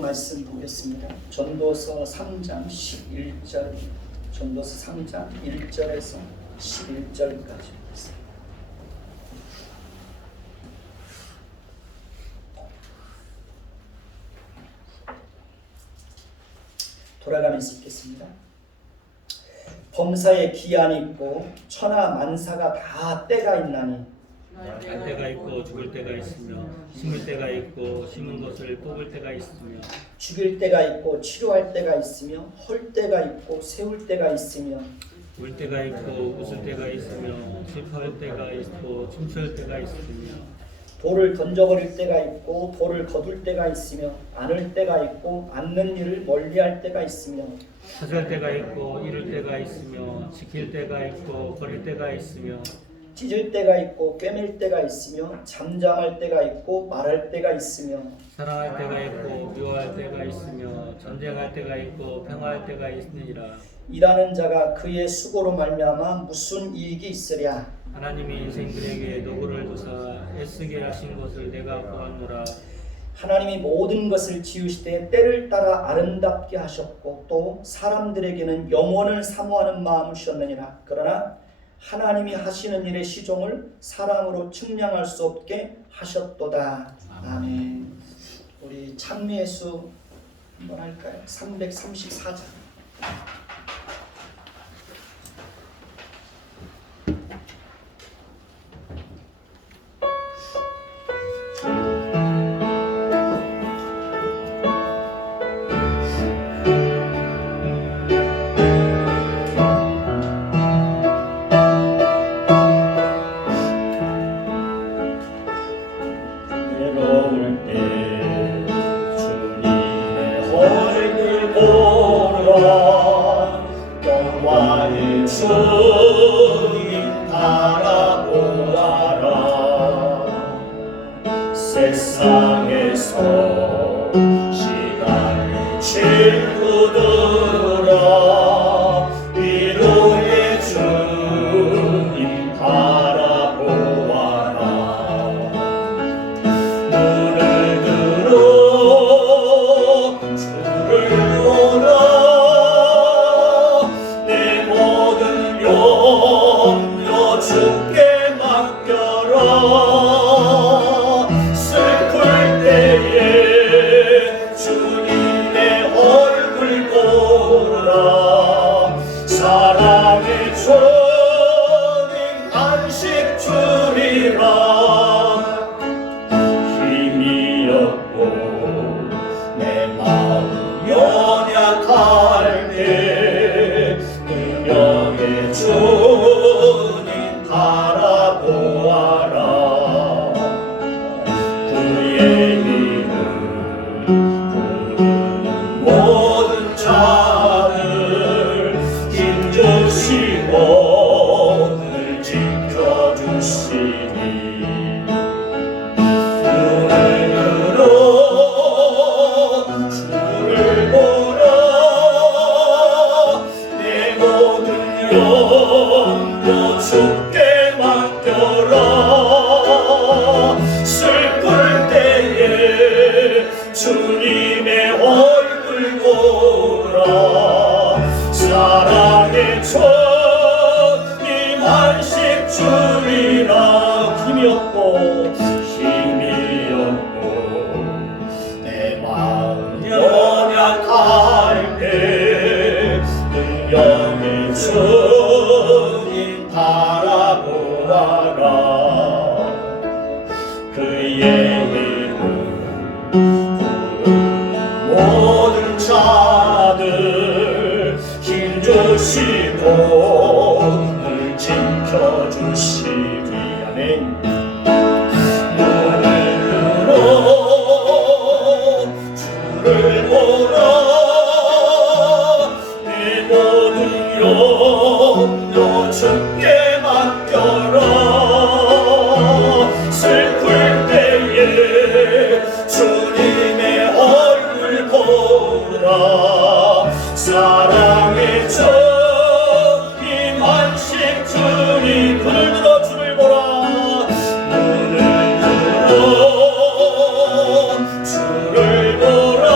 말씀 보겠습니다. 전도서 3장 11절, 전도서 3장 1절에서 11절까지 보겠습니다. 돌아가면서 읽겠습니다. 범사에 기한이 있고 천하 만사가 다 때가 있나니 갈 때가 있고 죽을 때가 있으며 심을 때가 있고 심은 것을 뽑을 때가 있으며 죽일 때가 있고 치료할 때가 있으며 헐 때가 있고 세울 때가 있으며 울 때가 있고 웃을 때가 있으며 슬퍼할 때가 있고 춤출 때가 있으며 돌을 던져버릴 때가 있고 돌을 거둘 때가 있으며 안을 때가 있고 안는 일을 멀리할 때가 있으며 사수할 때가 있고 이룰 때가 있으며 지킬 때가 있고 버릴 때가 있으며 찢을 때가 있고 꿰맬 때가 있으며 잠잠할 때가 있고 말할 때가 있으며 사랑할 때가 있고 미워할 때가 있으며 전쟁할 때가 있고 평화할 때가 있느니라. 일하는 자가 그의 수고로 말미암아 무슨 이익이 있으랴. 하나님이 인생들에게 노고를 주사 애쓰게 하신 것을 내가 보았노라. 하나님이 모든 것을 지으시되 때를 따라 아름답게 하셨고 또 사람들에게는 영원을 사모하는 마음을 주셨느니라. 그러나 하나님이 하시는 일의 시종을 사람으로 측량할 수 없게 하셨도다. 아멘. 우리 찬미의 수 한번 할까요? 334장. 주님 바라보아라. 세상에서 시간이 친구들아 위로의 주님 바라보아라. 눈을 들어 주를 보라. 염려 주께 맡겨라. 슬플 때에 주님의 얼굴 보라. 사랑의 주님 안식 주리라. 힘이 없고 내 마음 연약할 때 능력의 주님 바라보아라. 그의 이름 부르는 모든 자들 힘주시고 늘 지켜주시니 눈을 들어 주를 보라. 내 모든 염려 주께 맡겨라. 슬플 때에 주님의 얼굴 보라. 사랑의 주님 안식 주리라. 힘이 없고 내 마음 연약할 때 능력의 주님 바라보아라. 그의 이름 부르는 모든 자들 힘주시고 늘 지켜주시리. 아멘. 눈을 들어 주를 보라. 내 모든 염려 주께 맡겨라. 슬플 때에 주님의 얼굴 보라. 사랑의 주님 안식 주님 눈을 들어 주를 보라. 눈을 들어 주를 보라.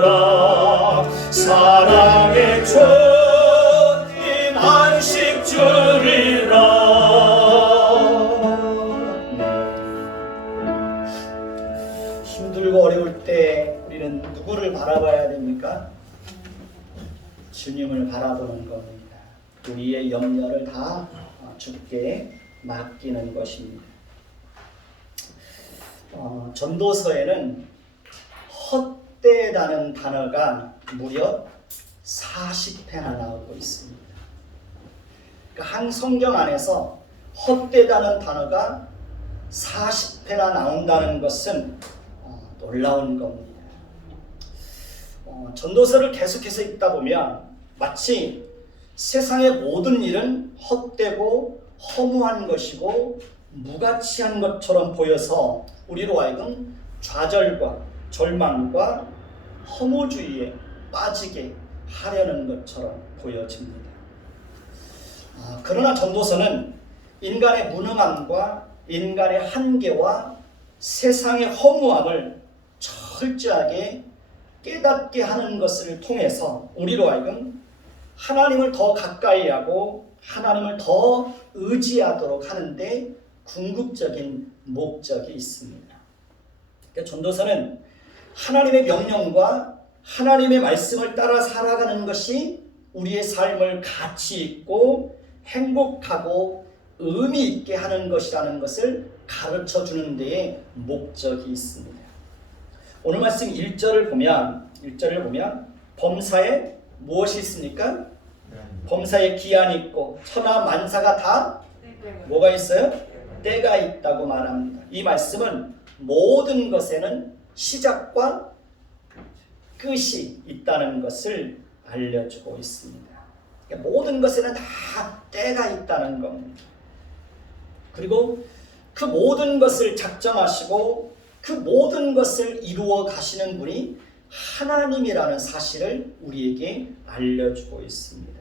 보라 사랑의 주님 안식 주리라. 힘들고 어려울 때 우리는 누구를 바라봐야 됩니까? 주님을 바라보는 겁니다. 우리의 염려를 다 주께 맡기는 것입니다. 전도서에는 헛되다는 단어가 무려 40회나 나오고 있습니다. 그러니까 한 성경 안에서 헛되다는 단어가 40회나 나온다는 것은 놀라운 겁니다. 전도서를 계속해서 읽다 보면 마치 세상의 모든 일은 헛되고 허무한 것이고 무가치한 것처럼 보여서 우리로 하여금 좌절과 절망과 허무주의에 빠지게 하려는 것처럼 보여집니다. 그러나 전도서는 인간의 무능함과 인간의 한계와 세상의 허무함을 철저하게 깨닫게 하는 것을 통해서 우리로 하여금 하나님을 더 가까이 하고 하나님을 더 의지하도록 하는데 궁극적인 목적이 있습니다. 그러니까 전도서는 하나님의 명령과 하나님의 말씀을 따라 살아가는 것이 우리의 삶을 가치 있고 행복하고 의미 있게 하는 것이라는 것을 가르쳐 주는 데에 목적이 있습니다. 오늘 말씀 1절을 보면 범사에 무엇이 있습니까? 범사에 기한이 있고 천하 만사가 다 뭐가 있어요? 때가 있다고 말합니다. 이 말씀은 모든 것에는 시작과 끝이 있다는 것을 알려주고 있습니다. 그러니까 모든 것에는 다 때가 있다는 겁니다. 그리고 그 모든 것을 작정하시고 그 모든 것을 이루어 가시는 분이 하나님이라는 사실을 우리에게 알려주고 있습니다.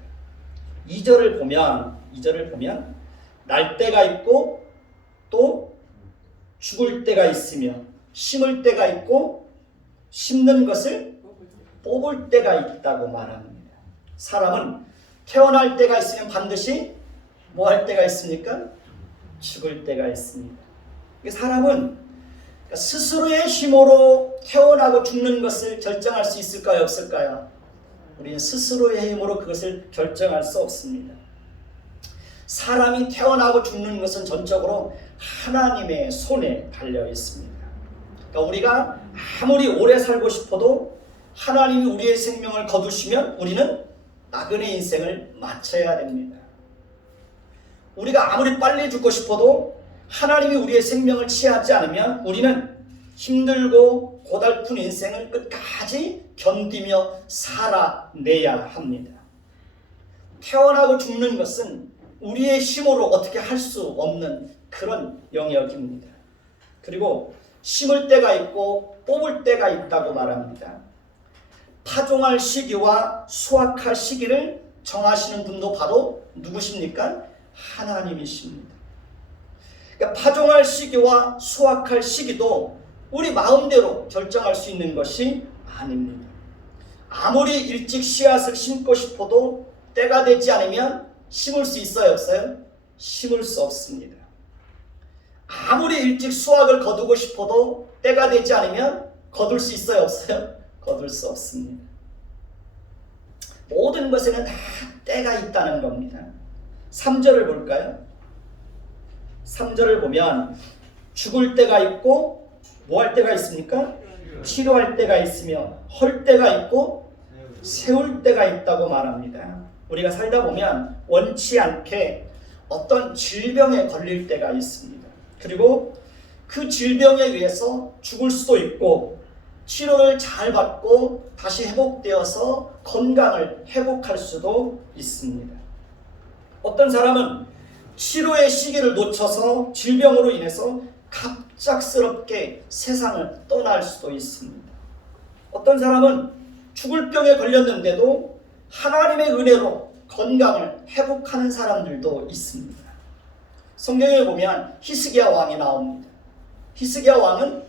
2절을 보면 날 때가 있고 또 죽을 때가 있으며 심을 때가 있고 심는 것을 뽑을 때가 있다고 말합니다. 사람은 태어날 때가 있으면 반드시 뭐 할 때가 있습니까? 죽을 때가 있습니다. 사람은 스스로의 힘으로 태어나고 죽는 것을 결정할 수 있을까요? 없을까요? 우리는 스스로의 힘으로 그것을 결정할 수 없습니다. 사람이 태어나고 죽는 것은 전적으로 하나님의 손에 달려 있습니다. 그러니까 우리가 아무리 오래 살고 싶어도 하나님이 우리의 생명을 거두시면 우리는 나그네 인생을 마쳐야 됩니다. 우리가 아무리 빨리 죽고 싶어도 하나님이 우리의 생명을 취하지 않으면 우리는 힘들고 고달픈 인생을 끝까지 견디며 살아내야 합니다. 태어나고 죽는 것은 우리의 힘으로 어떻게 할 수 없는 그런 영역입니다. 그리고 심을 때가 있고 뽑을 때가 있다고 말합니다. 파종할 시기와 수확할 시기를 정하시는 분도 바로 누구십니까? 하나님이십니다. 그러니까 파종할 시기와 수확할 시기도 우리 마음대로 결정할 수 있는 것이 아닙니다. 아무리 일찍 씨앗을 심고 싶어도 때가 되지 않으면 심을 수 있어요? 없어요? 심을 수 없습니다. 아무리 일찍 수확을 거두고 싶어도 때가 되지 않으면 거둘 수 있어요? 없어요? 거둘 수 없습니다. 모든 것에는 다 때가 있다는 겁니다. 3절을 볼까요? 3절을 보면 죽을 때가 있고 뭐 할 때가 있습니까? 치료할 때가 있으며 헐 때가 있고 세울 때가 있다고 말합니다. 우리가 살다 보면 원치 않게 어떤 질병에 걸릴 때가 있습니다. 그리고 그 질병에 의해서 죽을 수도 있고 치료를 잘 받고 다시 회복되어서 건강을 회복할 수도 있습니다. 어떤 사람은 치료의 시기를 놓쳐서 질병으로 인해서 갑작스럽게 세상을 떠날 수도 있습니다. 어떤 사람은 죽을 병에 걸렸는데도 하나님의 은혜로 건강을 회복하는 사람들도 있습니다. 성경에 보면 히스기야 왕이 나옵니다. 히스기야 왕은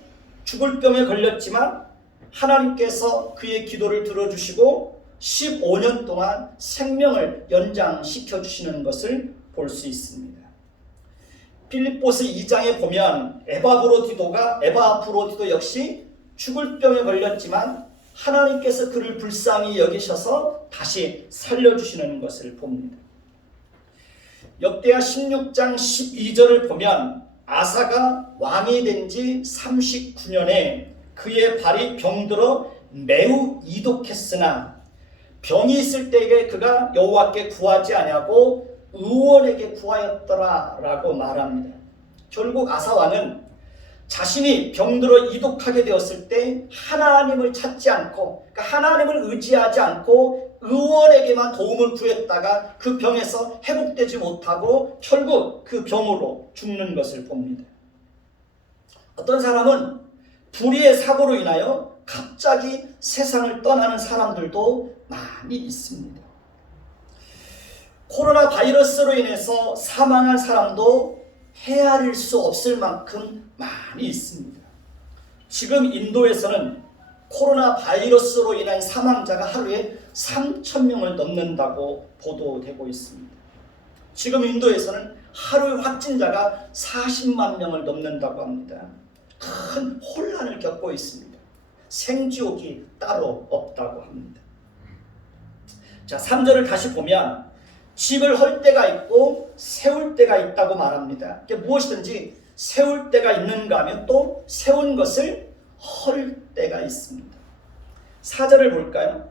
죽을 병에 걸렸지만 하나님께서 그의 기도를 들어주시고 15년 동안 생명을 연장시켜 주시는 것을 볼 수 있습니다. 빌립보서 2장에 보면 에바브로디도 역시 죽을 병에 걸렸지만 하나님께서 그를 불쌍히 여기셔서 다시 살려주시는 것을 봅니다. 역대하 16장 12절을 보면 아사가 왕이 된 지 39년에 그의 발이 병들어 매우 이독했으나 병이 있을 때에 그가 여호와께 구하지 아니하고 의원에게 구하였더라 라고 말합니다. 결국 아사 왕은 자신이 병들어 이독하게 되었을 때 하나님을 찾지 않고, 그러니까 하나님을 의지하지 않고 의원에게만 도움을 구했다가 그 병에서 회복되지 못하고 결국 그 병으로 죽는 것을 봅니다. 어떤 사람은 불의의 사고로 인하여 갑자기 세상을 떠나는 사람들도 많이 있습니다. 코로나 바이러스로 인해서 사망한 사람도 헤아릴 수 없을 만큼 많이 있습니다. 지금 인도에서는 코로나 바이러스로 인한 사망자가 하루에 3,000명을 넘는다고 보도되고 있습니다. 지금 인도에서는 하루 확진자가 40만 명을 넘는다고 합니다. 큰 혼란을 겪고 있습니다. 생지옥이 따로 없다고 합니다. 자, 3절을 다시 보면 집을 헐 때가 있고 세울 때가 있다고 말합니다. 무엇이든지 세울 때가 있는가 하면 또 세운 것을 헐 때가 있습니다. 4절을 볼까요?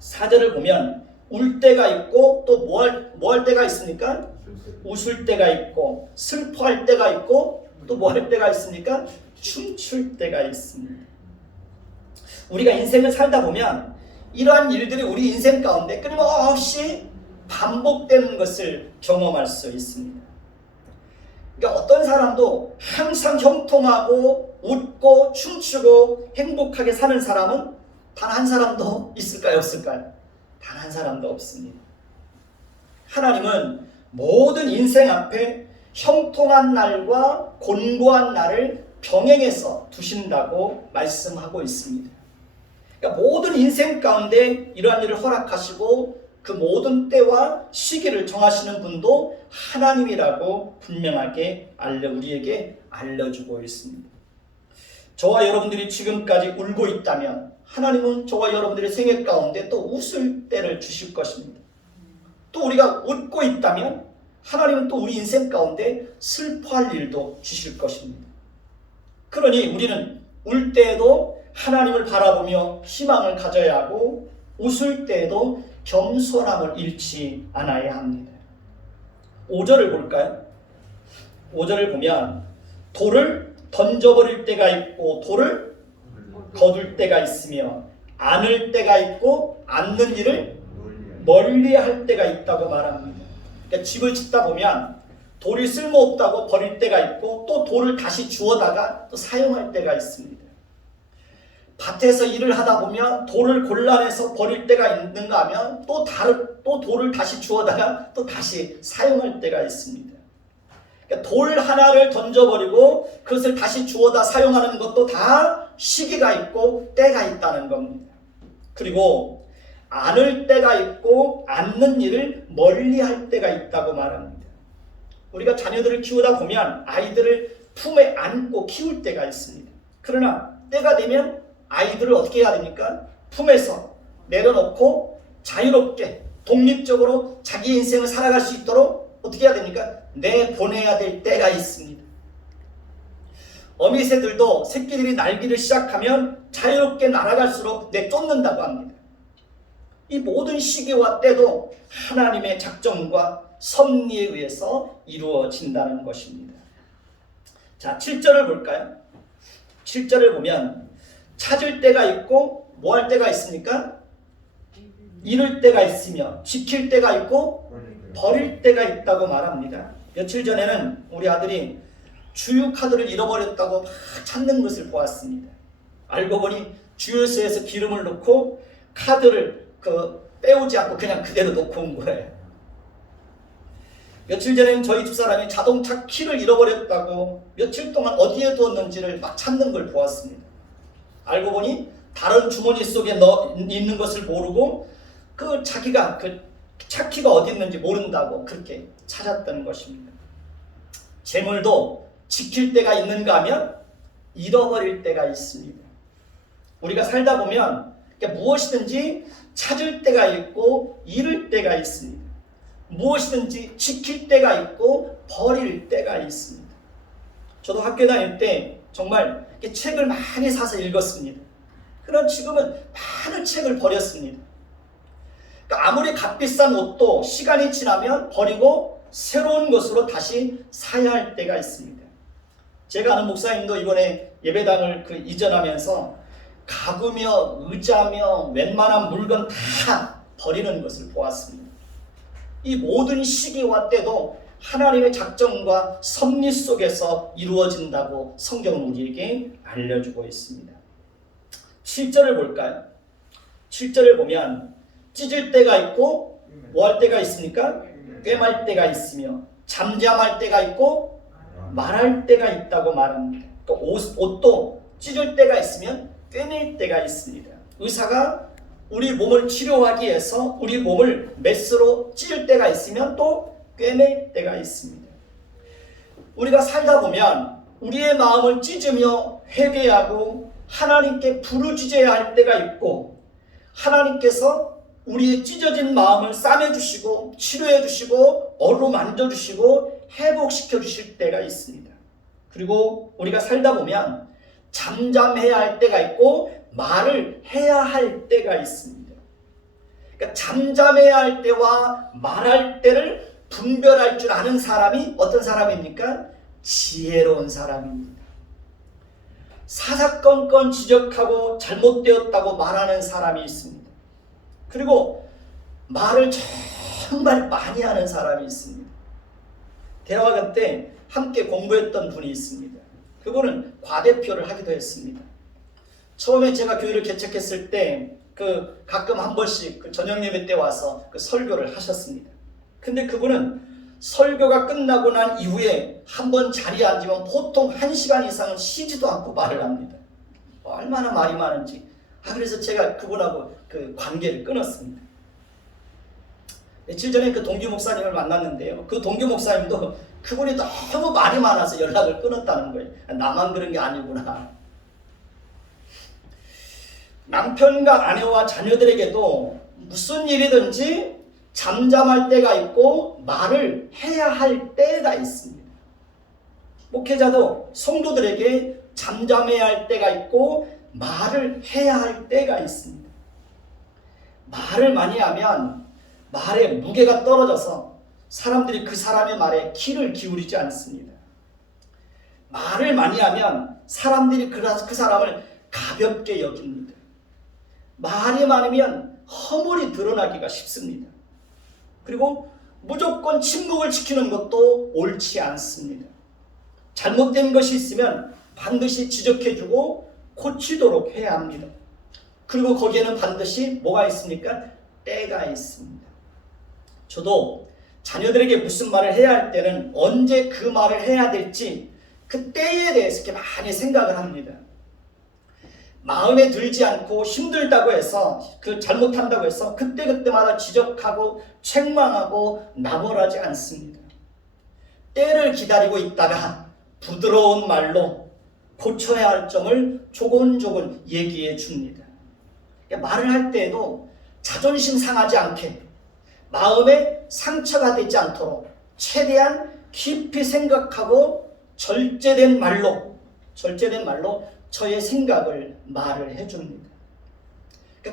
4절을 보면 울 때가 있고 또 뭐 할 때가 있습니까? 웃을 때가 있고 슬퍼할 때가 있고 또 뭐 할 때가 있습니까? 춤출 때가 있습니다. 우리가 인생을 살다 보면 이러한 일들이 우리 인생 가운데 끊임없이 반복되는 것을 경험할 수 있습니다. 그러니까 어떤 사람도 항상 형통하고 웃고 춤추고 행복하게 사는 사람은 단 한 사람도 있을까요? 없을까요? 단 한 사람도 없습니다. 하나님은 모든 인생 앞에 형통한 날과 곤고한 날을 병행해서 두신다고 말씀하고 있습니다. 그러니까 모든 인생 가운데 이러한 일을 허락하시고 그 모든 때와 시기를 정하시는 분도 하나님이라고 분명하게 우리에게 알려주고 있습니다. 저와 여러분들이 지금까지 울고 있다면 하나님은 저와 여러분들의 생애 가운데 또 웃을 때를 주실 것입니다. 또 우리가 웃고 있다면 하나님은 또 우리 인생 가운데 슬퍼할 일도 주실 것입니다. 그러니 우리는 울 때에도 하나님을 바라보며 희망을 가져야 하고 웃을 때에도 겸손함을 잃지 않아야 합니다. 5절을 볼까요? 5절을 보면 돌을 던져버릴 때가 있고 돌을 거둘 때가 있으며 안을 때가 있고 안는 일을 멀리할 때가 있다고 말합니다. 그러니까 집을 짓다 보면 돌이 쓸모없다고 버릴 때가 있고 또 돌을 다시 주워다가 또 사용할 때가 있습니다. 밭에서 일을 하다 보면 돌을 골라내서 버릴 때가 있는가 하면 또 돌을 다시 주워다가 또 다시 사용할 때가 있습니다. 그러니까 돌 하나를 던져버리고 그것을 다시 주워다 사용하는 것도 다 시기가 있고 때가 있다는 겁니다. 그리고 안을 때가 있고 안는 일을 멀리할 때가 있다고 말합니다. 우리가 자녀들을 키우다 보면 아이들을 품에 안고 키울 때가 있습니다. 그러나 때가 되면 아이들을 어떻게 해야 됩니까? 품에서 내려놓고 자유롭게 독립적으로 자기 인생을 살아갈 수 있도록 어떻게 해야 됩니까? 내보내야 될 때가 있습니다. 어미새들도 새끼들이 날기를 시작하면 자유롭게 날아갈수록 내쫓는다고 합니다. 이 모든 시기와 때도 하나님의 작정과 섭리에 의해서 이루어진다는 것입니다. 자, 7절을 볼까요? 7절을 보면 찾을 때가 있고 뭐 할 때가 있습니까? 잃을 때가 있으며 지킬 때가 있고 버릴 때가 있다고 말합니다. 며칠 전에는 우리 아들이 주유 카드를 잃어버렸다고 막 찾는 것을 보았습니다. 알고 보니 주유소에서 기름을 넣고 카드를 빼오지 않고 그냥 그대로 놓고 온 거예요. 며칠 전에는 저희 집사람이 자동차 키를 잃어버렸다고 며칠 동안 어디에 두었는지를 막 찾는 걸 보았습니다. 알고 보니 다른 주머니 속에 있는 것을 모르고 그 자기가 그 차키가 어디 있는지 모른다고 그렇게 찾았던 것입니다. 재물도 지킬 때가 있는가 하면 잃어버릴 때가 있습니다. 우리가 살다 보면 무엇이든지 찾을 때가 있고 잃을 때가 있습니다. 무엇이든지 지킬 때가 있고 버릴 때가 있습니다. 저도 학교 다닐 때 정말 책을 많이 사서 읽었습니다. 그러나 지금은 많은 책을 버렸습니다. 그러니까 아무리 값비싼 옷도 시간이 지나면 버리고 새로운 것으로 다시 사야 할 때가 있습니다. 제가 아는 목사님도 이번에 예배당을 이전하면서 가구며 의자며 웬만한 물건 다 버리는 것을 보았습니다. 이 모든 시기와 때도 하나님의 작정과 섭리 속에서 이루어진다고 성경은 우리에게 알려주고 있습니다. 7절을 볼까요? 7절을 보면 찢을 때가 있고 뭐 할 때가 있습니까? 꿰말 때가 있으며 잠잠할 때가 있고 말할 때가 있다고 말합니다. 그러니까 옷도 찢을 때가 있으면 꿰맬 때가 있습니다. 의사가 우리 몸을 치료하기 위해서 우리 몸을 메스로 찢을 때가 있으면 또 꿰맬 때가 있습니다. 우리가 살다 보면 우리의 마음을 찢으며 회개하고 하나님께 부르짖어야 할 때가 있고 하나님께서 우리의 찢어진 마음을 싸매주시고 치료해주시고 어루만져주시고 회복시켜주실 때가 있습니다. 그리고 우리가 살다 보면 잠잠해야 할 때가 있고 말을 해야 할 때가 있습니다. 그러니까 잠잠해야 할 때와 말할 때를 분별할 줄 아는 사람이 어떤 사람입니까? 지혜로운 사람입니다. 사사건건 지적하고 잘못되었다고 말하는 사람이 있습니다. 그리고 말을 정말 많이 하는 사람이 있습니다. 대학원 때 함께 공부했던 분이 있습니다. 그분은 과대표를 하기도 했습니다. 처음에 제가 교회를 개척했을 때 가끔 한 번씩 저녁 예배 때 와서 설교를 하셨습니다. 근데 그분은 설교가 끝나고 난 이후에 한 번 자리에 앉으면 보통 1시간 이상은 쉬지도 않고 말을 합니다. 얼마나 말이 많은지. 그래서 제가 그분하고 관계를 끊었습니다. 며칠 전에 동규 목사님을 만났는데요. 그 동규 목사님도 그분이 너무 말이 많아서 연락을 끊었다는 거예요. 나만 그런 게 아니구나. 남편과 아내와 자녀들에게도 무슨 일이든지 잠잠할 때가 있고 말을 해야 할 때가 있습니다. 목회자도 성도들에게 잠잠해야 할 때가 있고 말을 해야 할 때가 있습니다. 말을 많이 하면 말의 무게가 떨어져서 사람들이 그 사람의 말에 귀를 기울이지 않습니다. 말을 많이 하면 사람들이 그 사람을 가볍게 여깁니다. 말이 많으면 허물이 드러나기가 쉽습니다. 그리고 무조건 침묵을 지키는 것도 옳지 않습니다. 잘못된 것이 있으면 반드시 지적해주고 고치도록 해야 합니다. 그리고 거기에는 반드시 뭐가 있습니까? 때가 있습니다. 저도 자녀들에게 무슨 말을 해야 할 때는 언제 그 말을 해야 될지 그 때에 대해서 이렇게 많이 생각을 합니다. 마음에 들지 않고 힘들다고 해서 잘못한다고 해서 그때그때마다 지적하고 책망하고 나무라지 않습니다. 때를 기다리고 있다가 부드러운 말로 고쳐야 할 점을 조곤조곤 얘기해 줍니다. 말을 할 때에도 자존심 상하지 않게 마음에 상처가 되지 않도록 최대한 깊이 생각하고 절제된 말로 저의 생각을 말을 해줍니다.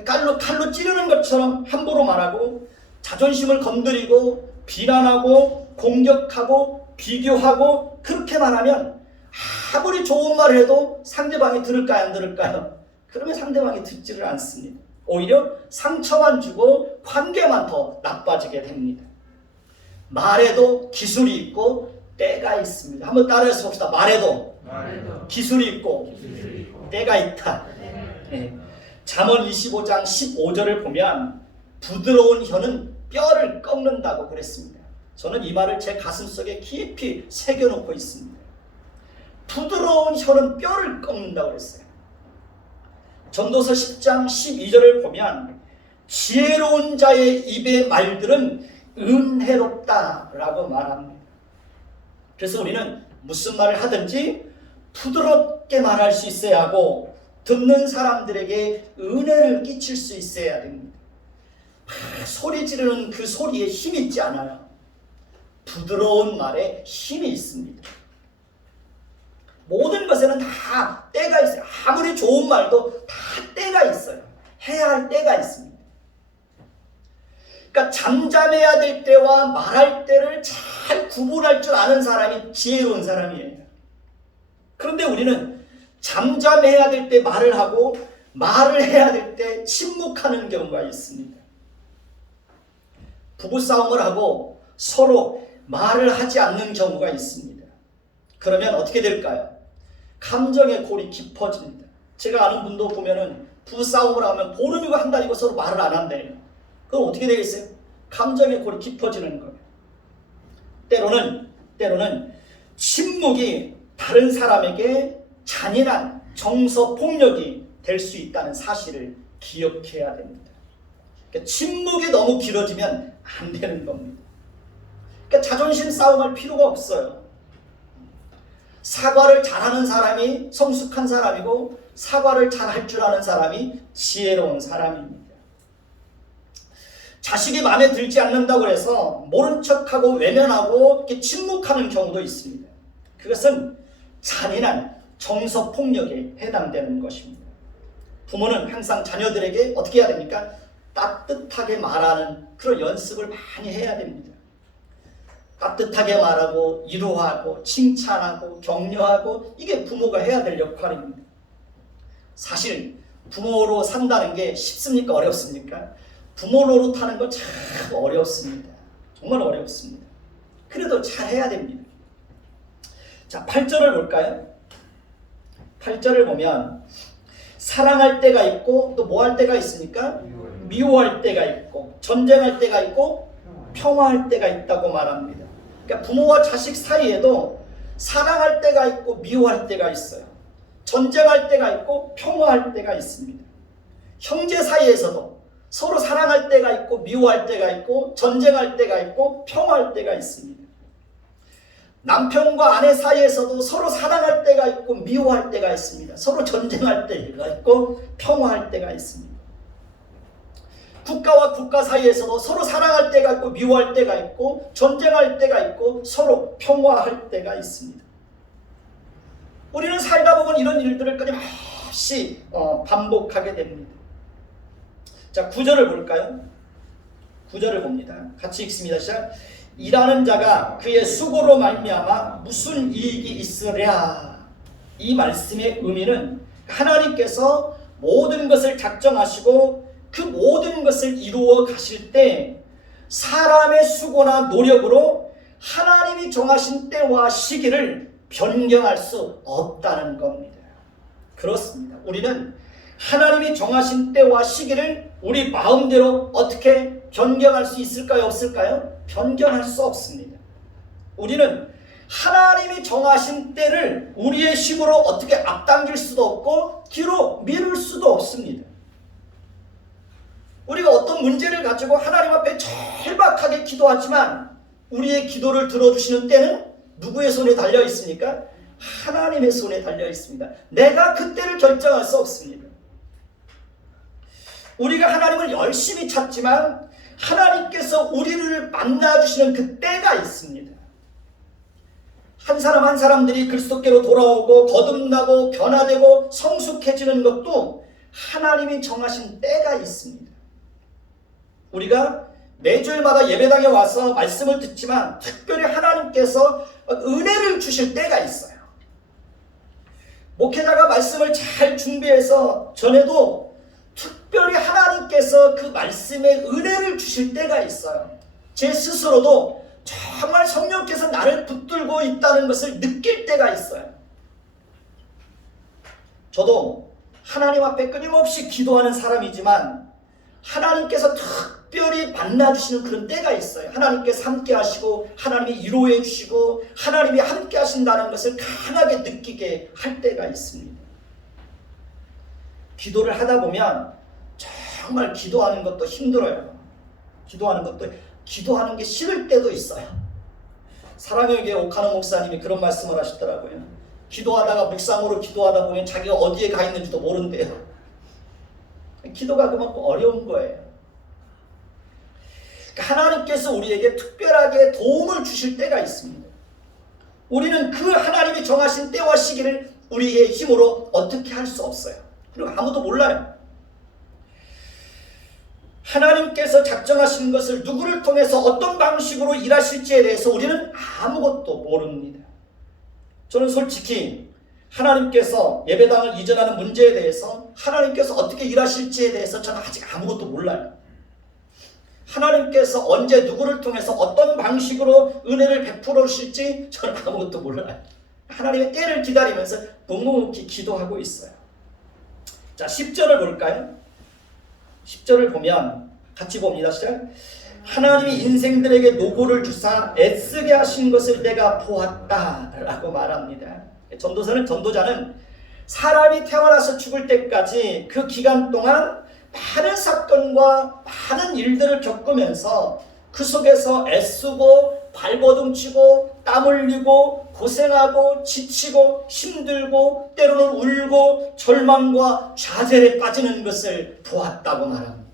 칼로 찌르는 것처럼 함부로 말하고 자존심을 건드리고 비난하고 공격하고 비교하고 그렇게 말하면 아무리 좋은 말을 해도 상대방이 들을까요 안 들을까요? 그러면 상대방이 듣지를 않습니다. 오히려 상처만 주고 관계만 더 나빠지게 됩니다. 말에도 기술이 있고 때가 있습니다. 한번 따라해서 봅시다. 말에도 기술이 있고 때가 있다. 네. 잠언 25장 15절을 보면 부드러운 혀는 뼈를 꺾는다고 그랬습니다. 저는 이 말을 제 가슴속에 깊이 새겨놓고 있습니다. 부드러운 혀는 뼈를 꺾는다고 그랬어요. 전도서 10장 12절을 보면 지혜로운 자의 입의 말들은 은혜롭다라고 말합니다. 그래서 우리는 무슨 말을 하든지 부드럽게 말할 수 있어야 하고 듣는 사람들에게 은혜를 끼칠 수 있어야 됩니다. 소리 지르는 그 소리에 힘이 있지 않아요. 부드러운 말에 힘이 있습니다. 모든 것에는 다 때가 있어요. 아무리 좋은 말도 다 때가 있어요. 해야 할 때가 있습니다. 그러니까 잠잠해야 될 때와 말할 때를 잘 구분할 줄 아는 사람이 지혜로운 사람이에요. 그런데 우리는 잠잠해야 될 때 말을 하고 말을 해야 될 때 침묵하는 경우가 있습니다. 부부싸움을 하고 서로 말을 하지 않는 경우가 있습니다. 그러면 어떻게 될까요? 감정의 골이 깊어집니다. 제가 아는 분도 보면은 부부싸움을 하면 보름이고 한 달이고 서로 말을 안 한대요. 그럼 어떻게 되겠어요? 감정의 골이 깊어지는 거예요. 때로는 침묵이 다른 사람에게 잔인한 정서폭력이 될 수 있다는 사실을 기억해야 됩니다. 그러니까 침묵이 너무 길어지면 안 되는 겁니다. 그러니까 자존심 싸움할 필요가 없어요. 사과를 잘하는 사람이 성숙한 사람이고 사과를 잘할 줄 아는 사람이 지혜로운 사람입니다. 자식이 마음에 들지 않는다고 해서 모른 척하고 외면하고 이렇게 침묵하는 경우도 있습니다. 그것은 잔인한 정서폭력에 해당되는 것입니다. 부모는 항상 자녀들에게 어떻게 해야 됩니까? 따뜻하게 말하는 그런 연습을 많이 해야 됩니다. 따뜻하게 말하고 위로하고 칭찬하고 격려하고 이게 부모가 해야 될 역할입니다. 사실 부모로 산다는 게 쉽습니까? 어렵습니까? 부모 노릇하는 거 참 어렵습니다. 정말 어렵습니다. 그래도 잘 해야 됩니다. 자, 8절을 볼까요? 8절을 보면 사랑할 때가 있고 또 뭐 할 때가 있습니까? 미워할 때가 있고 전쟁할 때가 있고 평화할 때가 있다고 말합니다. 그러니까 부모와 자식 사이에도 사랑할 때가 있고 미워할 때가 있어요. 전쟁할 때가 있고 평화할 때가 있습니다. 형제 사이에서도 서로 사랑할 때가 있고 미워할 때가 있고 전쟁할 때가 있고 평화할 때가 있습니다. 남편과 아내 사이에서도 서로 사랑할 때가 있고 미워할 때가 있습니다. 서로 전쟁할 때가 있고 평화할 때가 있습니다. 국가와 국가 사이에서도 서로 사랑할 때가 있고 미워할 때가 있고 전쟁할 때가 있고 서로 평화할 때가 있습니다. 우리는 살다 보면 이런 일들을 끊임없이 반복하게 됩니다. 자, 9절을 볼까요? 9절을 봅니다. 같이 읽습니다. 시작. 일하는 자가 그의 수고로 말미암아 무슨 이익이 있으랴. 이 말씀의 의미는 하나님께서 모든 것을 작정하시고 그 모든 것을 이루어 가실 때 사람의 수고나 노력으로 하나님이 정하신 때와 시기를 변경할 수 없다는 겁니다. 그렇습니다. 우리는 하나님이 정하신 때와 시기를 우리 마음대로 어떻게 변경할 수 있을까요? 없을까요? 변경할 수 없습니다. 우리는 하나님이 정하신 때를 우리의 힘으로 어떻게 앞당길 수도 없고 뒤로 미룰 수도 없습니다. 우리가 어떤 문제를 가지고 하나님 앞에 절박하게 기도하지만 우리의 기도를 들어주시는 때는 누구의 손에 달려 있습니까? 하나님의 손에 달려 있습니다. 내가 그 때를 결정할 수 없습니다. 우리가 하나님을 열심히 찾지만 하나님께서 우리를 만나주시는 그 때가 있습니다. 한 사람 한 사람들이 그리스도께로 돌아오고 거듭나고 변화되고 성숙해지는 것도 하나님이 정하신 때가 있습니다. 우리가 매주일마다 예배당에 와서 말씀을 듣지만 특별히 하나님께서 은혜를 주실 때가 있어요. 목회자가 말씀을 잘 준비해서 전해도 특별히 하나님께서 그 말씀에 은혜를 주실 때가 있어요. 제 스스로도 정말 성령께서 나를 붙들고 있다는 것을 느낄 때가 있어요. 저도 하나님 앞에 끊임없이 기도하는 사람이지만 하나님께서 특별히 만나주시는 그런 때가 있어요. 하나님께서 함께 하시고 하나님이 위로해 주시고 하나님이 함께 하신다는 것을 강하게 느끼게 할 때가 있습니다. 기도를 하다 보면 정말 기도하는 것도 힘들어요. 기도하는 게 싫을 때도 있어요. 사랑의 교회 오카노 목사님이 그런 말씀을 하시더라고요. 기도하다가 묵상으로 기도하다 보면 자기가 어디에 가 있는지도 모른대요. 기도가 그만큼 어려운 거예요. 하나님께서 우리에게 특별하게 도움을 주실 때가 있습니다. 우리는 그 하나님이 정하신 때와 시기를 우리의 힘으로 어떻게 할 수 없어요. 그리고 아무도 몰라요. 하나님께서 작정하신 것을 누구를 통해서 어떤 방식으로 일하실지에 대해서 우리는 아무것도 모릅니다. 저는 솔직히 하나님께서 예배당을 이전하는 문제에 대해서 하나님께서 어떻게 일하실지에 대해서 저는 아직 아무것도 몰라요. 하나님께서 언제 누구를 통해서 어떤 방식으로 은혜를 베풀으실지 저는 아무것도 몰라요. 하나님의 때를 기다리면서 묵묵히 기도하고 있어요. 자, 10절을 볼까요? 10절을 보면 같이 봅니다. 시작. 하나님이 인생들에게 노고를 주사 애쓰게 하신 것을 내가 보았다 라고 말합니다. 전도자는 사람이 태어나서 죽을 때까지 그 기간 동안 많은 사건과 많은 일들을 겪으면서 그 속에서 애쓰고 발버둥치고 땀 흘리고 고생하고 지치고 힘들고 때로는 울고 절망과 좌절에 빠지는 것을 보았다고 말합니다.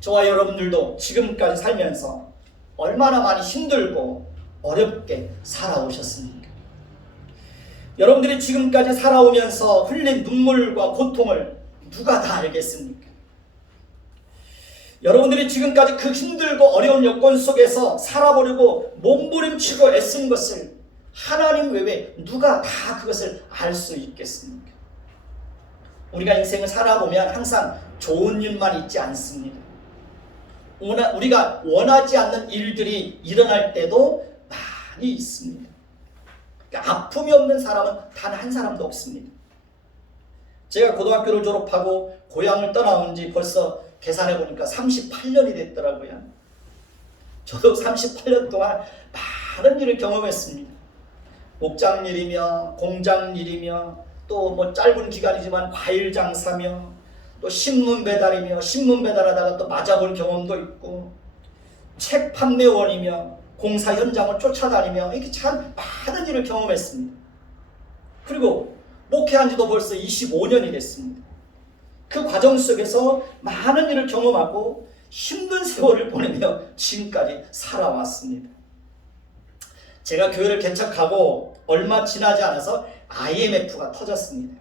저와 여러분들도 지금까지 살면서 얼마나 많이 힘들고 어렵게 살아오셨습니까? 여러분들이 지금까지 살아오면서 흘린 눈물과 고통을 누가 다 알겠습니까? 여러분들이 지금까지 그 힘들고 어려운 여건 속에서 살아보려고 몸부림치고 애쓴 것을 하나님 외에 누가 다 그것을 알 수 있겠습니까? 우리가 인생을 살아보면 항상 좋은 일만 있지 않습니다. 우리가 원하지 않는 일들이 일어날 때도 많이 있습니다. 그러니까 아픔이 없는 사람은 단 한 사람도 없습니다. 제가 고등학교를 졸업하고 고향을 떠나온 지 벌써 계산해 보니까 38년이 됐더라고요. 저도 38년 동안 많은 일을 경험했습니다. 목장 일이며 공장 일이며 또 뭐 짧은 기간이지만 과일 장사며 또 신문 배달이며 신문 배달하다가 또 맞아본 경험도 있고 책 판매원이며 공사 현장을 쫓아다니며 이렇게 참 많은 일을 경험했습니다. 그리고 목회한 지도 벌써 25년이 됐습니다. 그 과정 속에서 많은 일을 경험하고 힘든 세월을 보내며 지금까지 살아왔습니다. 제가 교회를 개척하고 얼마 지나지 않아서 IMF가 터졌습니다.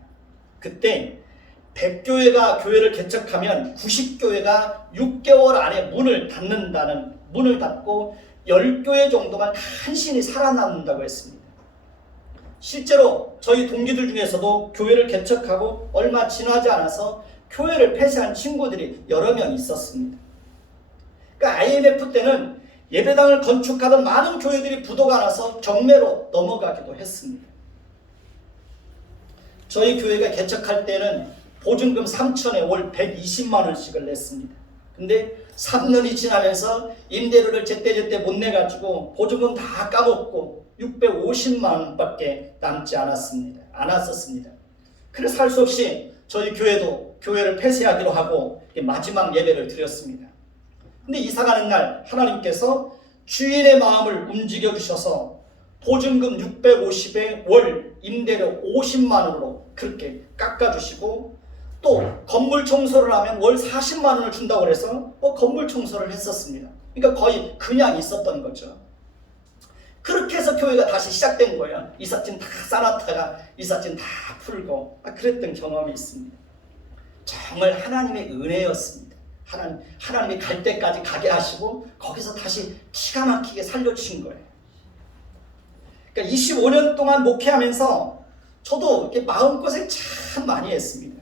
그때 100교회가 교회를 개척하면 90교회가 6개월 안에 문을 닫고 10교회 정도만 간신히 살아남는다고 했습니다. 실제로 저희 동기들 중에서도 교회를 개척하고 얼마 지나지 않아서 교회를 폐쇄한 친구들이 여러 명 있었습니다. 그러니까 IMF 때는 예배당을 건축하던 많은 교회들이 부도가 나서 경매로 넘어가기도 했습니다. 저희 교회가 개척할 때는 보증금 3천에 월 120만 원씩을 냈습니다. 근데 3년이 지나면서 임대료를 제때 못 내가지고 보증금 다 까먹고 650만 원밖에 남지 않았었습니다. 그래서 할 수 없이 저희 교회도 교회를 폐쇄하기로 하고 마지막 예배를 드렸습니다. 근데 이사가는 날 하나님께서 주인의 마음을 움직여 주셔서 보증금 650에 월 임대료 50만 원으로 그렇게 깎아주시고 또 건물 청소를 하면 월 40만 원을 준다고 해서 건물 청소를 했었습니다. 그러니까 거의 그냥 있었던 거죠. 그렇게 해서 교회가 다시 시작된 거예요. 이삿짐 다 싸놨다가 이삿짐 다 풀고 그랬던 경험이 있습니다. 정말 하나님의 은혜였습니다. 하나님이 갈 때까지 가게 하시고 거기서 다시 기가 막히게 살려주신 거예요. 그러니까 25년 동안 목회하면서 저도 이렇게 마음고생 참 많이 했습니다.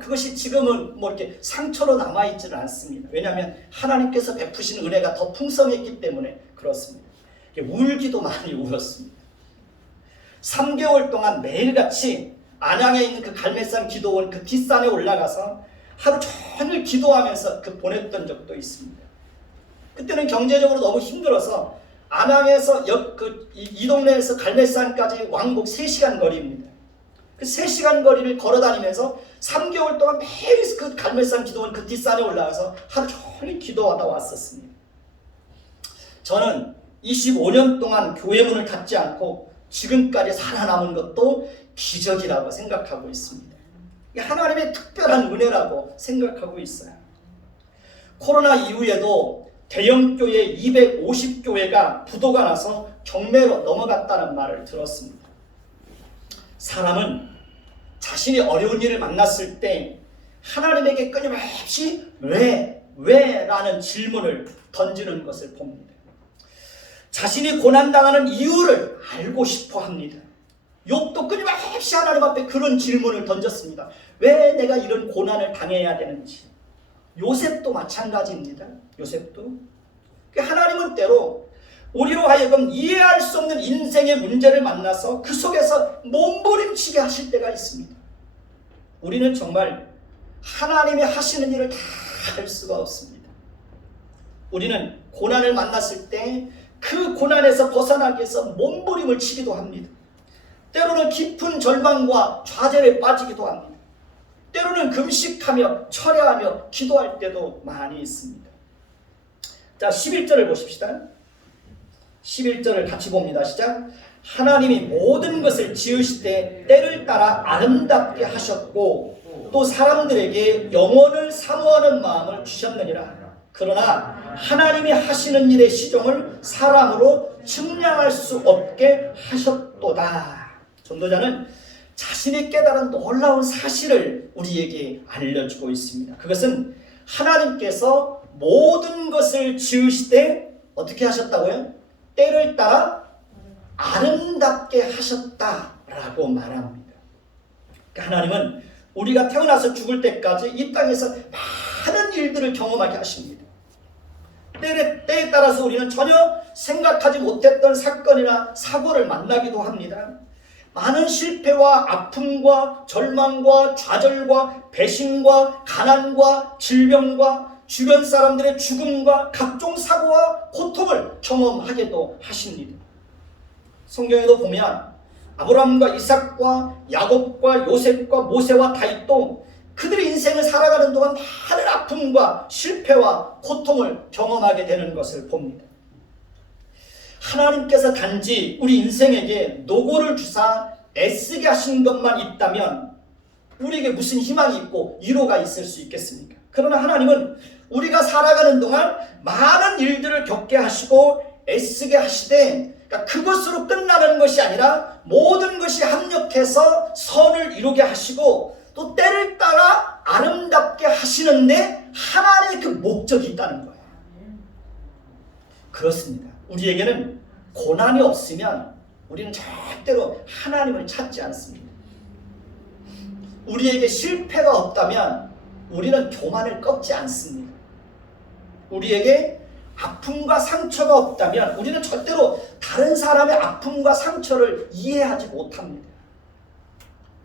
그것이 지금은 뭐 이렇게 상처로 남아있지는 않습니다. 왜냐하면 하나님께서 베푸신 은혜가 더 풍성했기 때문에 그렇습니다. 울기도 많이 울었습니다. 3개월 동안 매일같이 안양에 있는 그 갈매산 기도원 그 뒷산에 올라가서 하루 종일 기도하면서 보냈던 적도 있습니다. 그때는 경제적으로 너무 힘들어서 안양에서 이 동네에서 갈매산까지 왕복 3시간 거리입니다. 그 3시간 거리를 걸어다니면서 3개월 동안 매일 그 갈멜산 기도원 그 뒷산에 올라가서 하루 종일 기도하다 왔었습니다. 저는 25년 동안 교회 문을 닫지 않고 지금까지 살아남은 것도 기적이라고 생각하고 있습니다. 이게 하나님의 특별한 은혜라고 생각하고 있어요. 코로나 이후에도 대형교회 250교회가 부도가 나서 경매로 넘어갔다는 말을 들었습니다. 사람은 자신이 어려운 일을 만났을 때 하나님에게 끊임없이 왜 라는 질문을 던지는 것을 봅니다. 자신이 고난당하는 이유를 알고 싶어 합니다. 욥도 끊임없이 하나님 앞에 그런 질문을 던졌습니다. 왜 내가 이런 고난을 당해야 되는지. 요셉도 마찬가지입니다. 요셉도. 하나님은 때로 우리로 하여금 이해할 수 없는 인생의 문제를 만나서 그 속에서 몸부림치게 하실 때가 있습니다. 우리는 정말 하나님이 하시는 일을 다 할 수가 없습니다. 우리는 고난을 만났을 때 그 고난에서 벗어나기 위해서 몸부림을 치기도 합니다. 때로는 깊은 절망과 좌절에 빠지기도 합니다. 때로는 금식하며 철야하며 기도할 때도 많이 있습니다. 자, 11절을 보십시다. 11절을 같이 봅니다. 시작. 하나님이 모든 것을 지으시되 때를 따라 아름답게 하셨고 또 사람들에게 영원을 사모하는 마음을 주셨느니라. 그러나 하나님이 하시는 일의 시종을 사람으로 측량할 수 없게 하셨도다. 전도자는 자신이 깨달은 놀라운 사실을 우리에게 알려주고 있습니다. 그것은 하나님께서 모든 것을 지으시되 어떻게 하셨다고요? 때를 따라 아름답게 하셨다라고 말합니다. 그러니까 하나님은 우리가 태어나서 죽을 때까지 이 땅에서 많은 일들을 경험하게 하십니다. 때에 따라서 우리는 전혀 생각하지 못했던 사건이나 사고를 만나기도 합니다. 많은 실패와 아픔과 절망과 좌절과 배신과 가난과 질병과 주변 사람들의 죽음과 각종 사고와 고통을 경험하게도 하십니다. 성경에도 보면 아브라함과 이삭과 야곱과 요셉과 모세와 다윗도 그들의 인생을 살아가는 동안 많은 아픔과 실패와 고통을 경험하게 되는 것을 봅니다. 하나님께서 단지 우리 인생에게 노고를 주사 애쓰게 하신 것만 있다면 우리에게 무슨 희망이 있고 위로가 있을 수 있겠습니까? 그러나 하나님은 우리가 살아가는 동안 많은 일들을 겪게 하시고 애쓰게 하시되 그것으로 끝나는 것이 아니라 모든 것이 합력해서 선을 이루게 하시고 또 때를 따라 아름답게 하시는데 하나님의 그 목적이 있다는 거예요. 그렇습니다. 우리에게는 고난이 없으면 우리는 절대로 하나님을 찾지 않습니다. 우리에게 실패가 없다면 우리는 교만을 꺾지 않습니다. 우리에게 아픔과 상처가 없다면 우리는 절대로 다른 사람의 아픔과 상처를 이해하지 못합니다.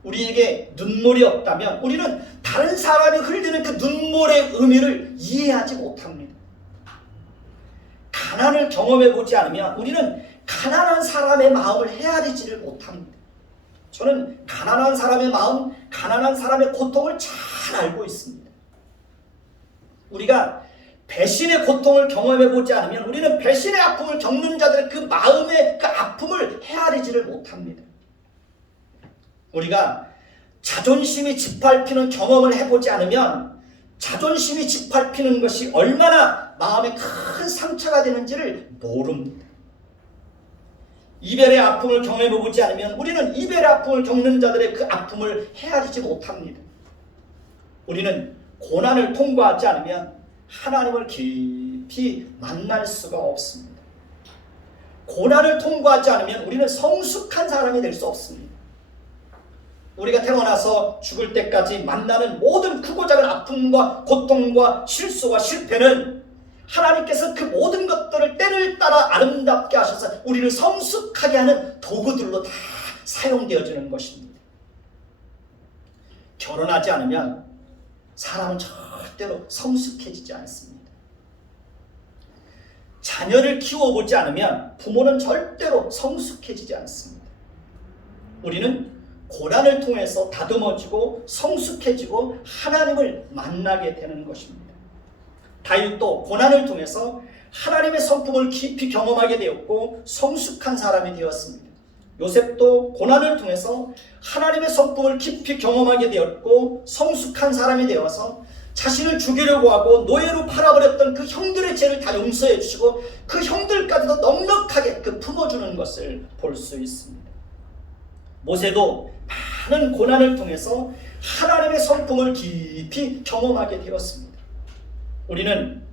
우리에게 눈물이 없다면 우리는 다른 사람이 흘리는 그 눈물의 의미를 이해하지 못합니다. 가난을 경험해 보지 않으면 우리는 가난한 사람의 마음을 헤아리지를 못합니다. 저는 가난한 사람의 마음, 가난한 사람의 고통을 잘 알고 있습니다. 우리가 배신의 고통을 경험해 보지 않으면 우리는 배신의 아픔을 겪는 자들의 그 마음의 그 아픔을 헤아리지를 못합니다. 우리가 자존심이 짓밟히는 경험을 해보지 않으면 자존심이 짓밟히는 것이 얼마나 마음에 큰 상처가 되는지를 모릅니다. 이별의 아픔을 경험해보지 않으면 우리는 이별의 아픔을 겪는 자들의 그 아픔을 헤아리지 못합니다. 우리는 고난을 통과하지 않으면 하나님을 깊이 만날 수가 없습니다. 고난을 통과하지 않으면 우리는 성숙한 사람이 될 수 없습니다. 우리가 태어나서 죽을 때까지 만나는 모든 크고 작은 아픔과 고통과 실수와 실패는 하나님께서 그 모든 것들을 때를 따라 아름답게 하셔서 우리를 성숙하게 하는 도구들로 다 사용되어지는 것입니다. 결혼하지 않으면 사람은 절대로 성숙해지지 않습니다. 자녀를 키워보지 않으면 부모는 절대로 성숙해지지 않습니다. 우리는 고난을 통해서 다듬어지고 성숙해지고 하나님을 만나게 되는 것입니다. 다윗도 고난을 통해서 하나님의 성품을 깊이 경험하게 되었고 성숙한 사람이 되었습니다. 요셉도 고난을 통해서 하나님의 성품을 깊이 경험하게 되었고 성숙한 사람이 되어서 자신을 죽이려고 하고 노예로 팔아버렸던 그 형들의 죄를 다 용서해 주시고 그 형들까지도 넉넉하게 품어주는 것을 볼 수 있습니다. 모세도 많은 고난을 통해서 하나님의 성품을 깊이 경험하게 되었습니다. 우리는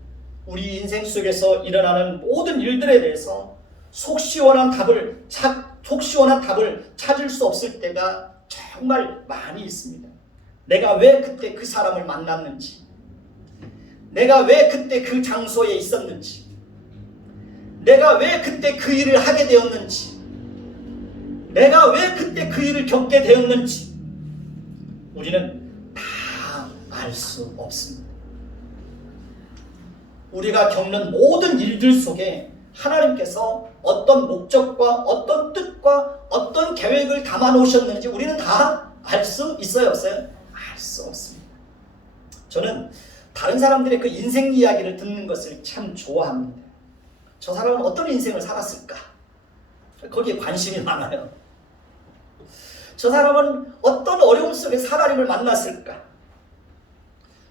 우리 인생 속에서 일어나는 모든 일들에 대해서 속 시원한 답을 찾을 수 없을 때가 정말 많이 있습니다. 내가 왜 그때 그 사람을 만났는지, 내가 왜 그때 그 장소에 있었는지, 내가 왜 그때 그 일을 하게 되었는지, 내가 왜 그때 그 일을 겪게 되었는지 우리는 다 알 수 없습니다. 우리가 겪는 모든 일들 속에 하나님께서 어떤 목적과 어떤 뜻과 어떤 계획을 담아 놓으셨는지 우리는 다 알 수 있어요, 없어요? 알 수 없습니다. 저는 다른 사람들의 그 인생 이야기를 듣는 것을 참 좋아합니다. 저 사람은 어떤 인생을 살았을까? 거기에 관심이 많아요. 저 사람은 어떤 어려움 속에 하나님을 만났을까?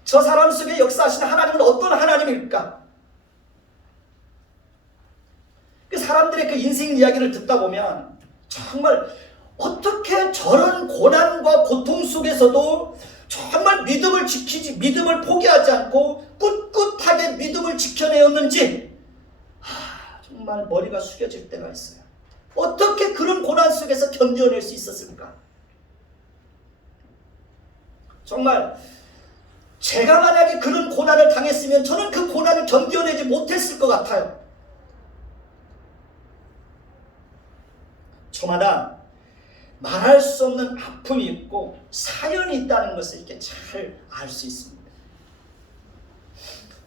저 사람 속에 역사하시는 하나님은 어떤 하나님일까? 그 사람들의 그 인생 이야기를 듣다 보면 정말 어떻게 저런 고난과 고통 속에서도 정말 믿음을 포기하지 않고 꿋꿋하게 믿음을 지켜내었는지 정말 머리가 숙여질 때가 있어요. 어떻게 그런 고난 속에서 견뎌낼 수 있었을까? 정말 제가 만약에 그런 고난을 당했으면 저는 그 고난을 견뎌내지 못했을 것 같아요. 저마다 말할 수 없는 아픔이 있고 사연이 있다는 것을 이렇게 잘 알 수 있습니다.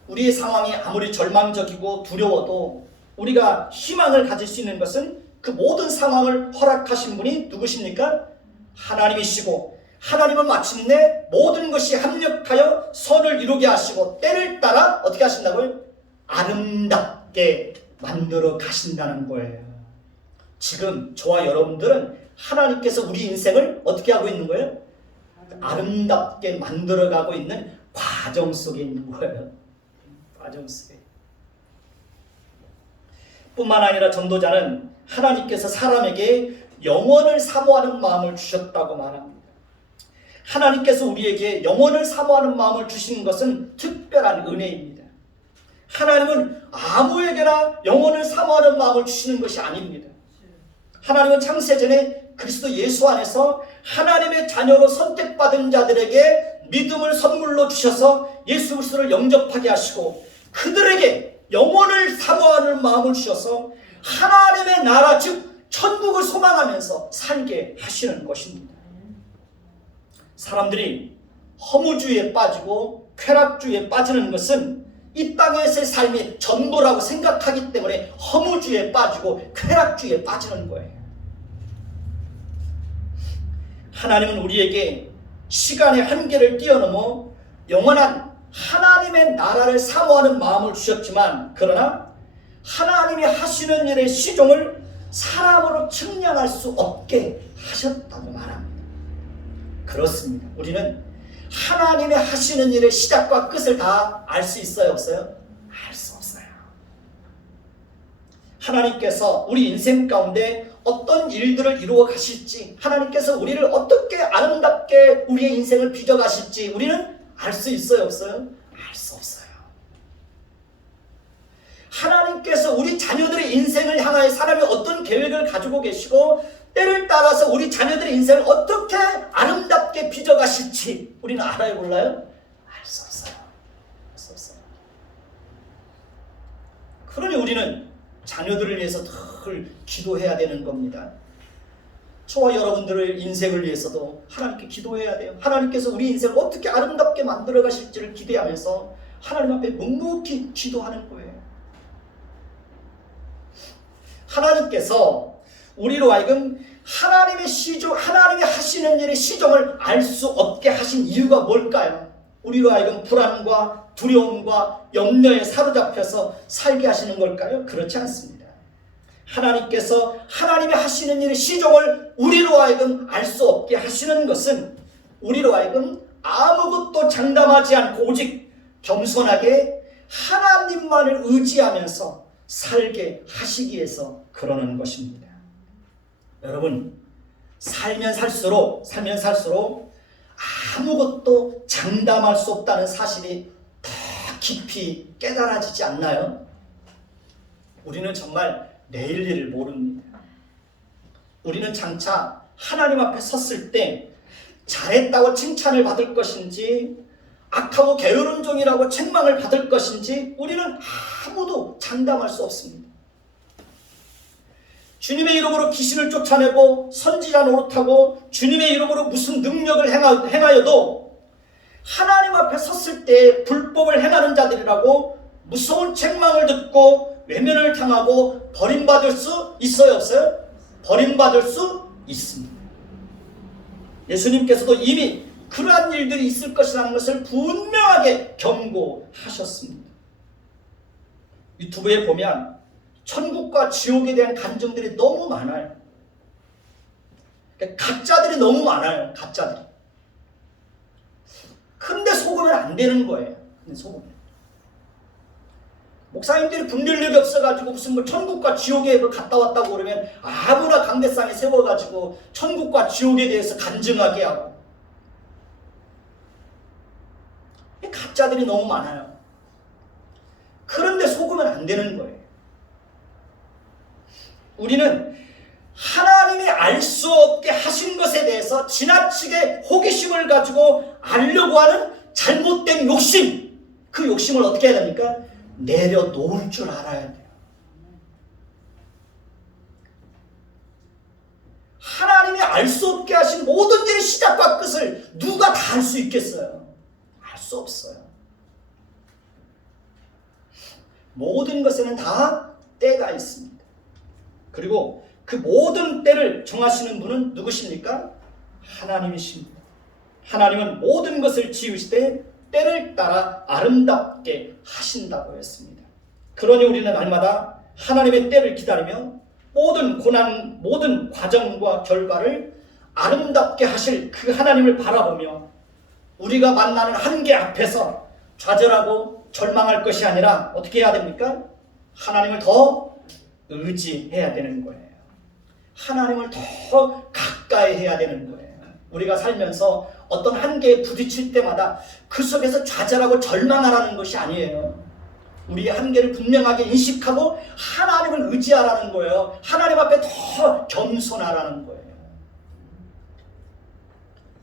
우리의 상황이 아무리 절망적이고 두려워도 우리가 희망을 가질 수 있는 것은 그 모든 상황을 허락하신 분이 누구십니까? 하나님이시고 하나님은 마침내 모든 것이 합력하여 선을 이루게 하시고 때를 따라 어떻게 하신다고요? 아름답게 만들어 가신다는 거예요. 지금 저와 여러분들은 하나님께서 우리 인생을 어떻게 하고 있는 거예요? 아름답게 만들어가고 있는 과정 속에 있는 거예요. 과정 속에. 뿐만 아니라 전도자는 하나님께서 사람에게 영원을 사모하는 마음을 주셨다고 말합니다. 하나님께서 우리에게 영원을 사모하는 마음을 주신 것은 특별한 은혜입니다. 하나님은 아무에게나 영원을 사모하는 마음을 주시는 것이 아닙니다. 하나님은 창세전에 그리스도 예수 안에서 하나님의 자녀로 선택받은 자들에게 믿음을 선물로 주셔서 예수 그리스도를 영접하게 하시고 그들에게 영원을 사모하는 마음을 주셔서 하나님의 나라 즉 천국을 소망하면서 살게 하시는 것입니다. 사람들이 허무주의에 빠지고 쾌락주의에 빠지는 것은 이 땅에서의 삶이 전부라고 생각하기 때문에 허무주의에 빠지고 쾌락주의에 빠지는 거예요. 하나님은 우리에게 시간의 한계를 뛰어넘어 영원한 하나님의 나라를 사모하는 마음을 주셨지만 그러나 하나님이 하시는 일의 시종을 사람으로 측량할 수 없게 하셨다고 말합니다. 그렇습니다. 우리는 하나님의 하시는 일의 시작과 끝을 다 알 수 있어요, 없어요? 알 수 없어요. 하나님께서 우리 인생 가운데 어떤 일들을 이루어 가실지, 하나님께서 우리를 어떻게 아름답게 우리의 인생을 빚어 가실지 우리는 알 수 있어요, 없어요? 알 수 없어요. 하나님께서 우리 자녀들의 인생을 향하여 사람이 어떤 계획을 가지고 계시고 때를 따라서 우리 자녀들의 인생을 어떻게 아름답게 빚어 가실지 우리는 알아요, 몰라요? 알 수 없어요. 알 수 없어요. 그러니 우리는 자녀들을 위해서 늘 기도해야 되는 겁니다. 저와 여러분들의 인생을 위해서도 하나님께 기도해야 돼요. 하나님께서 우리 인생을 어떻게 아름답게 만들어 가실지를 기대하면서 하나님 앞에 묵묵히 기도하는 거예요. 하나님께서 우리로 하여금 하나님이 하시는 일의 시종을 알 수 없게 하신 이유가 뭘까요? 우리로 하여금 불안과 두려움과 염려에 사로잡혀서 살게 하시는 걸까요? 그렇지 않습니다. 하나님께서 하나님이 하시는 일의 시종을 우리로 하여금 알 수 없게 하시는 것은 우리로 하여금 아무것도 장담하지 않고 오직 겸손하게 하나님만을 의지하면서 살게 하시기 위해서 그러는 것입니다. 여러분, 살면 살수록 아무것도 장담할 수 없다는 사실이 더 깊이 깨달아지지 않나요? 우리는 정말 내일 일을 모릅니다. 우리는 장차 하나님 앞에 섰을 때 잘했다고 칭찬을 받을 것인지 악하고 게으른 종이라고 책망을 받을 것인지 우리는 아무도 장담할 수 없습니다. 주님의 이름으로 귀신을 쫓아내고 선지자 노릇하고 주님의 이름으로 무슨 능력을 행하여도 하나님 앞에 섰을 때 불법을 행하는 자들이라고 무서운 책망을 듣고 외면을 당하고 버림받을 수 있어요, 없어요? 버림받을 수 있습니다. 예수님께서도 이미 그러한 일들이 있을 것이라는 것을 분명하게 경고하셨습니다. 유튜브에 보면 천국과 지옥에 대한 간증들이 너무 많아요. 가짜들이 너무 많아요. 가짜들이. 근데 속으면 안 되는 거예요. 근데 속으면. 목사님들이 분별력이 없어가지고 무슨 뭐 천국과 지옥에 갔다 왔다고 그러면 아무나 강대상에 세워가지고 천국과 지옥에 대해서 간증하게 하고. 가짜들이 너무 많아요. 그런데 속으면 안 되는 거예요. 우리는 하나님이 알 수 없게 하신 것에 대해서 지나치게 호기심을 가지고 알려고 하는 잘못된 욕심, 그 욕심을 어떻게 해야 됩니까? 내려놓을 줄 알아야 돼요. 하나님이 알 수 없게 하신 모든 일의 시작과 끝을 누가 다 알 수 있겠어요? 알 수 없어요. 모든 것에는 다 때가 있습니다. 그리고 그 모든 때를 정하시는 분은 누구십니까? 하나님이십니다. 하나님은 모든 것을 지으시되 때를 따라 아름답게 하신다고 했습니다. 그러니 우리는 날마다 하나님의 때를 기다리며 모든 고난, 모든 과정과 결과를 아름답게 하실 그 하나님을 바라보며 우리가 만나는 한계 앞에서 좌절하고 절망할 것이 아니라 어떻게 해야 됩니까? 하나님을 더 의지해야 되는 거예요. 하나님을 더 가까이 해야 되는 거예요. 우리가 살면서 어떤 한계에 부딪힐 때마다 그 속에서 좌절하고 절망하라는 것이 아니에요. 우리의 한계를 분명하게 인식하고 하나님을 의지하라는 거예요. 하나님 앞에 더 겸손하라는 거예요.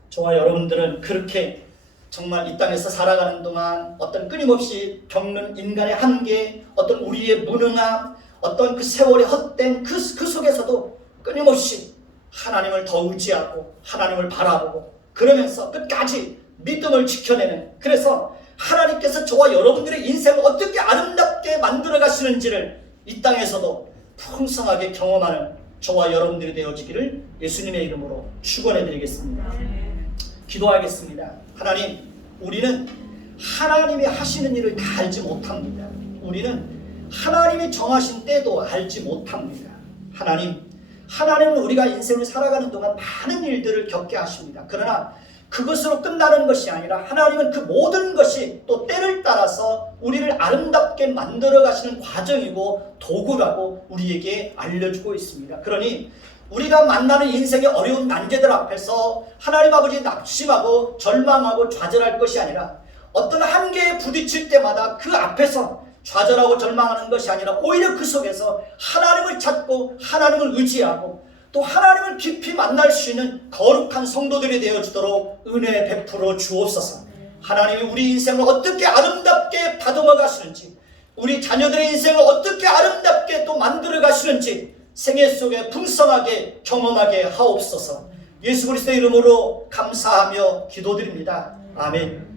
저와 여러분들은 그렇게 정말 이 땅에서 살아가는 동안 어떤 끊임없이 겪는 인간의 한계, 어떤 우리의 무능함, 어떤 그 세월의 헛된 그 속에서도 끊임없이 하나님을 더 의지하고 하나님을 바라보고 그러면서 끝까지 믿음을 지켜내는, 그래서 하나님께서 저와 여러분들의 인생을 어떻게 아름답게 만들어 가시는지를 이 땅에서도 풍성하게 경험하는 저와 여러분들이 되어지기를 예수님의 이름으로 축원해 드리겠습니다. 기도하겠습니다. 하나님, 우리는 하나님이 하시는 일을 다 알지 못합니다. 우리는 하나님이 정하신 때도 알지 못합니다. 하나님은 우리가 인생을 살아가는 동안 많은 일들을 겪게 하십니다. 그러나 그것으로 끝나는 것이 아니라 하나님은 그 모든 것이 또 때를 따라서 우리를 아름답게 만들어 가시는 과정이고 도구라고 우리에게 알려주고 있습니다. 그러니 우리가 만나는 인생의 어려운 난제들 앞에서 하나님 아버지 낙심하고 절망하고 좌절할 것이 아니라 어떤 한계에 부딪힐 때마다 그 앞에서 좌절하고 절망하는 것이 아니라 오히려 그 속에서 하나님을 찾고 하나님을 의지하고 또 하나님을 깊이 만날 수 있는 거룩한 성도들이 되어주도록 은혜 베풀어 주옵소서. 하나님이 우리 인생을 어떻게 아름답게 다듬어 가시는지, 우리 자녀들의 인생을 어떻게 아름답게 또 만들어 가시는지 생애 속에 풍성하게 경험하게 하옵소서. 예수 그리스도의 이름으로 감사하며 기도드립니다. 아멘.